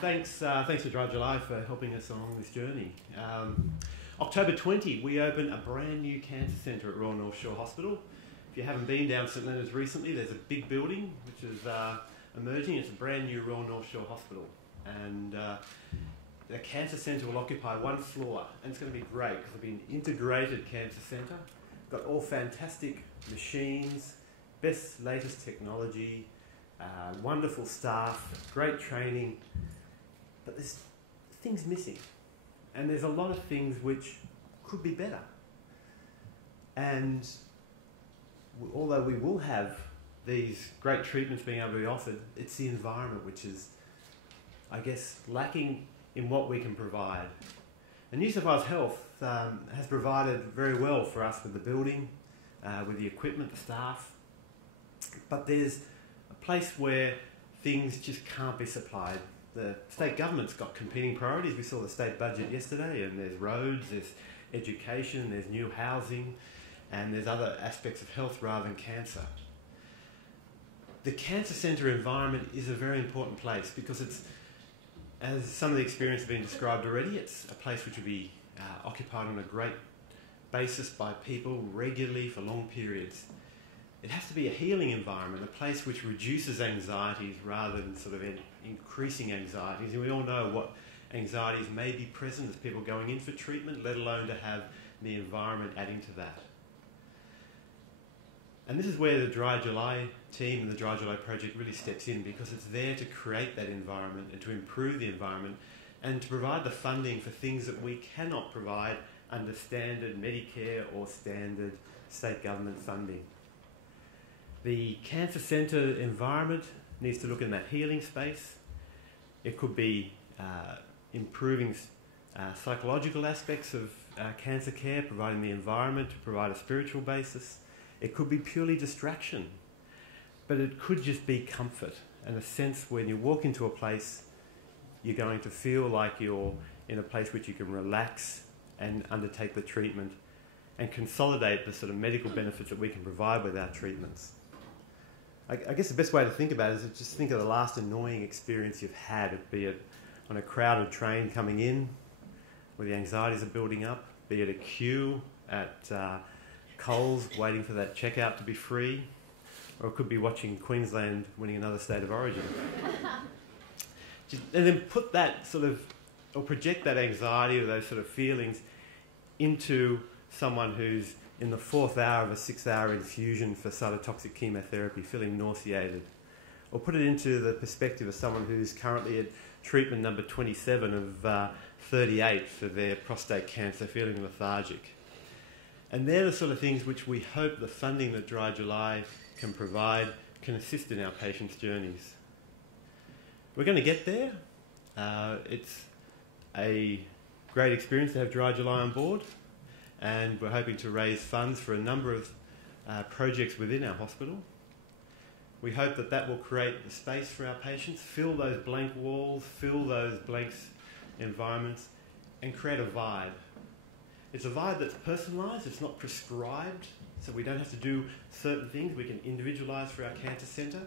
thanks to Dry July for helping us along this journey. October 20, we open a brand new cancer centre at Royal North Shore Hospital. If you haven't been down St Leonard's recently, there's a big building which is emerging. It's a brand new Royal North Shore Hospital, and the cancer centre will occupy one floor, and it's going to be great because it'll be an integrated cancer centre. Got all fantastic machines, best latest technology, wonderful staff, great training, but there's things missing, and there's a lot of things which could be better. And although we will have these great treatments being able to be offered, it's the environment which is, I guess, lacking in what we can provide. And New South Wales Health has provided very well for us with the building, with the equipment, the staff, but there's a place where things just can't be supplied. The state government's got competing priorities. We saw the state budget yesterday, and there's roads, there's education, there's new housing, and there's other aspects of health rather than cancer. The cancer centre environment is a very important place because it's, as some of the experience have been described already, it's a place which will be occupied on a great basis by people regularly for long periods. It has to be a healing environment, a place which reduces anxieties rather than sort of increasing anxieties. And we all know what anxieties may be present as people going in for treatment, let alone to have the environment adding to that. And this is where the Dry July team and the Dry July project really steps in, because it's there to create that environment and to improve the environment and to provide the funding for things that we cannot provide under standard Medicare or standard state government funding. The cancer centre environment needs to look in that healing space. It could be improving psychological aspects of cancer care, providing the environment to provide a spiritual basis. It could be purely distraction, but it could just be comfort and a sense when you walk into a place, you're going to feel like you're in a place which you can relax and undertake the treatment and consolidate the sort of medical benefits that we can provide with our treatments. I guess the best way to think about it is just think of the last annoying experience you've had, be it on a crowded train coming in where the anxieties are building up, be it a queue at Coles waiting for that checkout to be free, or it could be watching Queensland winning another state of origin. And then put that sort of, or project that anxiety or those sort of feelings into someone who's in the 4th hour of a 6-hour infusion for cytotoxic chemotherapy, feeling nauseated. Or put it into the perspective of someone who's currently at treatment number 27 of 38 for their prostate cancer, feeling lethargic. And they're the sort of things which we hope the funding that Dry July can provide can assist in our patients' journeys. We're going to get there. It's a great experience to have Dry July on board, and we're hoping to raise funds for a number of projects within our hospital. We hope that that will create the space for our patients, fill those blank walls, fill those blank environments, and create a vibe. It's a vibe that's personalised, it's not prescribed, so we don't have to do certain things. We can individualise for our cancer centre.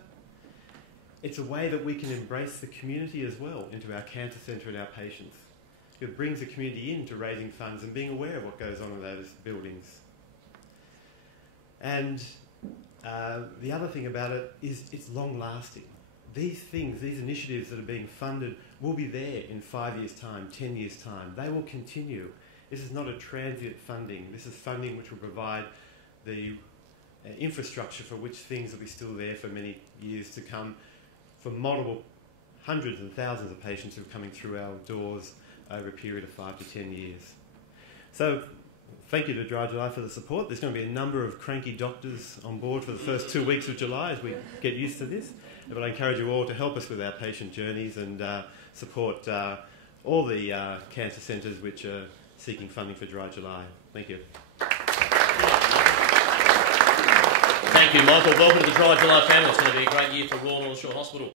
It's a way that we can embrace the community as well into our cancer centre and our patients. It brings the community into raising funds and being aware of what goes on in those buildings. And the other thing about it is it's long-lasting. These things, these initiatives that are being funded will be there in 5 years' time, 10 years' time. They will continue. This is not a transient funding. This is funding which will provide the infrastructure for which things will be still there for many years to come, for multiple hundreds and thousands of patients who are coming through our doors over a period of 5 to 10 years. So thank you to Dry July for the support. There's going to be a number of cranky doctors on board for the first 2 weeks of July as we get used to this. But I encourage you all to help us with our patient journeys and support all the cancer centres which are seeking funding for Dry July. Thank you. Thank you, Michael. Welcome to the Dry July family. It's going to be a great year for Royal North Shore Hospital.